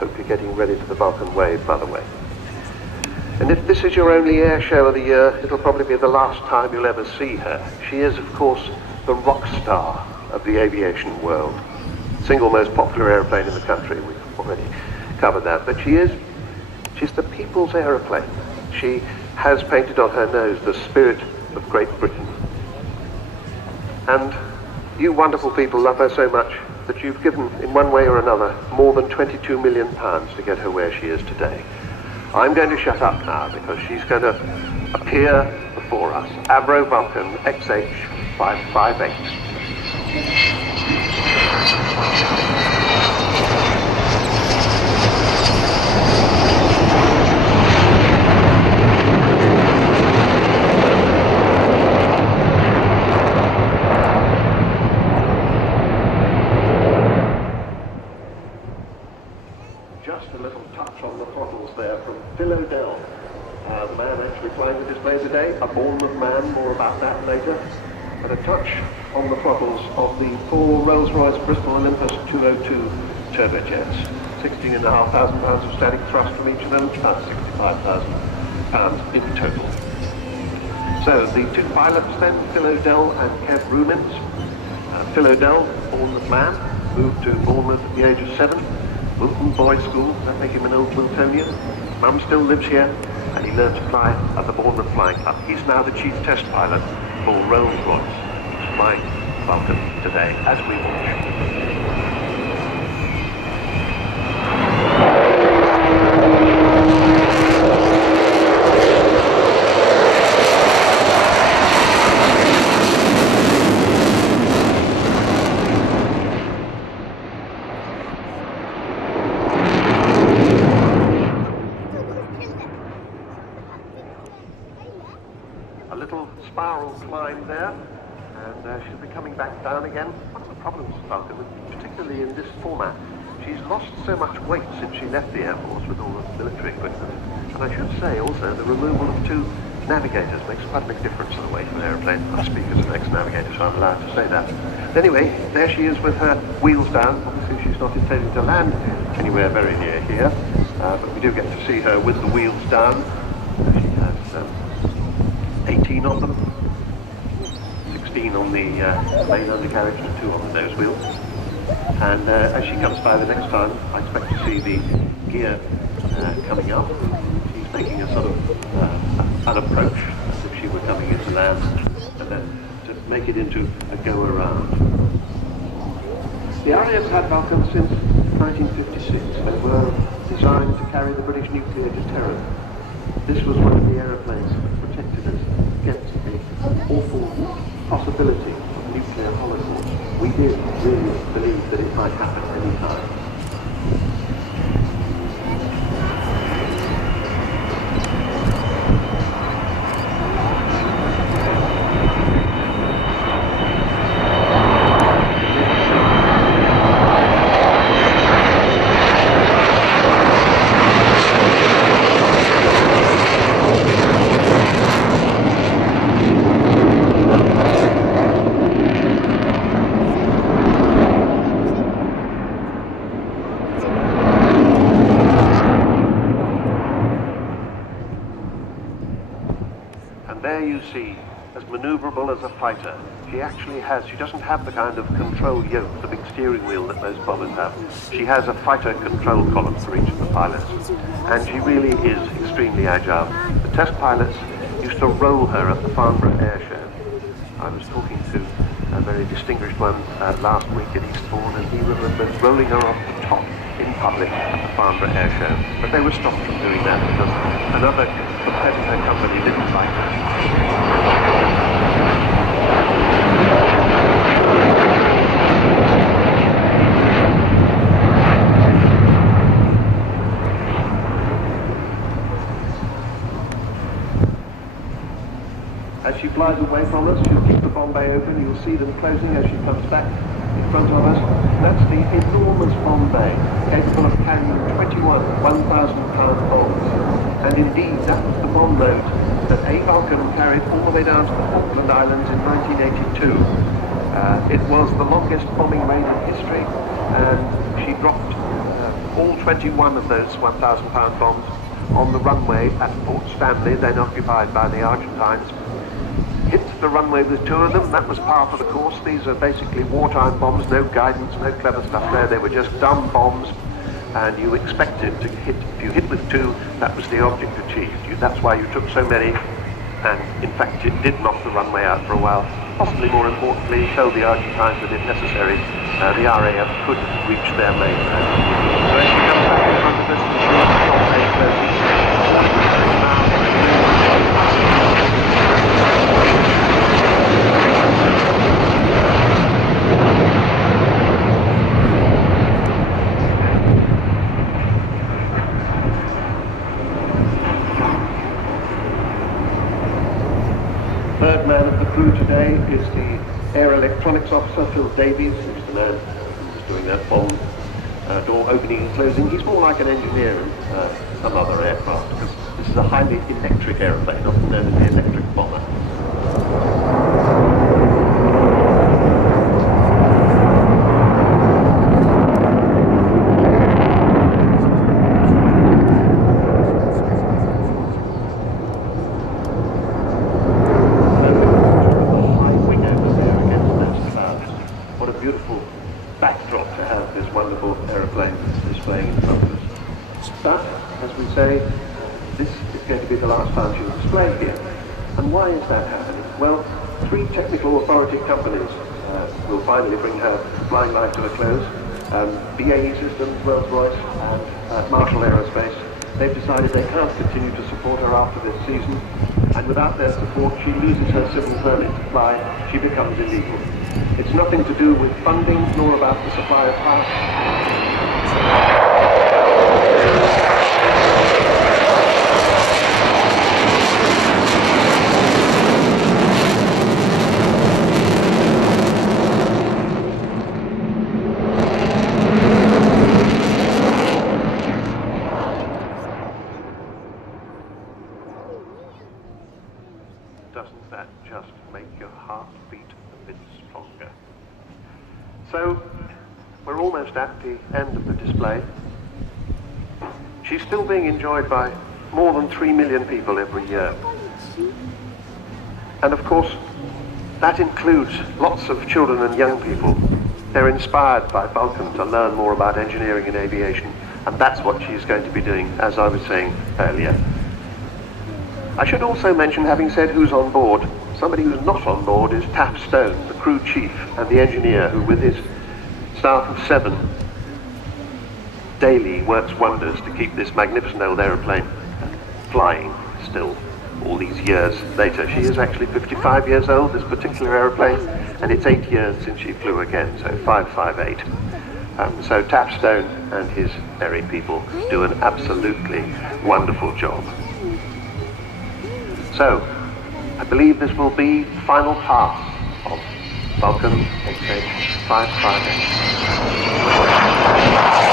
Hope you're getting ready for the Vulcan wave, by the way. And if this is your only air show of the year, it'll probably be the last time you'll ever see her. She is, of course, the rock star of the aviation world. Single most popular aeroplane in the country. We've already covered that. But she's the people's aeroplane. She has painted on her nose the spirit of Great Britain. And you wonderful people love her so much that you've given, in one way or another, more than £22 million to get her where she is today. I'm going to shut up now because she's going to appear before us. Avro Vulcan XH558. Just a little touch on the throttles there from Phil O'Dell, the man actually flying the display today, a Bournemouth man, more about that later, and a touch on the throttles of the 4 Rolls-Royce Bristol Olympus 202 turbojets. 16,500 pounds of static thrust from each of them, about 65,000 pounds in total. So the two pilots then, Phil O'Dell and Kev Rumins. Phil O'Dell, Bournemouth man, moved to Bournemouth at the age of 7. Wilton Boys School, that make him an old Wiltonian. Mum still lives here, and he learned to fly at the Bournemouth Flying Club. He's now the chief test pilot for Rolls-Royce. He's flying Vulcan today, as we watch. A little spiral climb there, and she'll be coming back down again. One of the problems with Vulcan, particularly in this format, she's lost so much weight since she left the Air Force with all the military equipment. And I should say also the removal of 2 navigators makes quite a big difference to the weight of an aeroplane. I speak as an ex-navigator, so I'm allowed to say that. Anyway, there she is with her wheels down. Obviously she's not intending to land anywhere very near here, but we do get to see her with the wheels down. She has 18 of them, 16 on the main undercarriage and 2 on the nose wheel. And as she comes by the next time, I expect to see the gear coming up. She's making a sort of an approach as if she were coming into land, and then to make it into a go-around. The RAF's had Vulcan since 1956. They were designed to carry the British nuclear deterrent. This was one of the aeroplanes that protected us against an awful possibility of nuclear holocaust. We did really believe that it might happen any time. And there you see, as maneuverable as a fighter, she doesn't have the kind of control yoke, the big steering wheel that most bombers have. She has a fighter control column for each of the pilots, and she really is extremely agile. The test pilots used to roll her at the Farnborough Air Show. I was talking to a very distinguished one last week at Eastbourne, and he remembers rolling her off the top in public at the Farnborough Air Show. But they were stopped from doing that because another competitor company didn't like her. As she flies away from us, she'll keep the bomb bay open. You'll see them closing as she comes back in front of us. That's the enormous bomb bay, capable of carrying 21 1,000-pound bombs. And indeed, that was the bomb load that A. Vulcan carried all the way down to the Falkland Islands in 1982. It was the longest bombing raid in history, and she dropped all 21 of those 1,000-pound bombs on the runway at Port Stanley, then occupied by the Argentines. Hit the runway with 2 of them. That was part of the course. These are basically wartime bombs, no guidance, no clever stuff there. They were just dumb bombs, and you expected to hit. If you hit with 2, that was the object achieved. That's why you took so many, and in fact it did knock the runway out for a while. Possibly more importantly, told the Argentines that if necessary, the RAF could reach their mainland. So as we come back in front of us, third man of the crew today is the Air Electronics Officer, Phil Davies, who's the man who was doing that bomb door opening and closing. He's more like an engineer in some other aircraft, because this is a highly electric aeroplane, often known as the electric bomber. Beautiful backdrop to have this wonderful aeroplane displaying in front of us. But, as we say, this is going to be the last time she will display here. And why is that happening? Well, 3 technical authority companies will finally bring her flying life to a close. BAE Systems, Rolls-Royce and Marshall Aerospace. They've decided they can't continue to support her after this season, and without their support she loses her civil permit to fly. She becomes illegal. It's nothing to do with funding, nor about the supply of parts. Doesn't that just make your heart beat a bit stronger? So, we're almost at the end of the display. She's still being enjoyed by more than 3 million people every year. And of course, that includes lots of children and young people. They're inspired by Vulcan to learn more about engineering and aviation, and that's what she's going to be doing, as I was saying earlier. I should also mention, having said who's on board, somebody who's not on board is Taff Stone, the crew chief and the engineer who, with his staff of 7, daily works wonders to keep this magnificent old aeroplane flying still all these years later. She is actually 55 years old, this particular aeroplane, and it's 8 years since she flew again, so 558. So Taff Stone and his merry people do an absolutely wonderful job. So, I believe this will be the final pass of Vulcan XH558.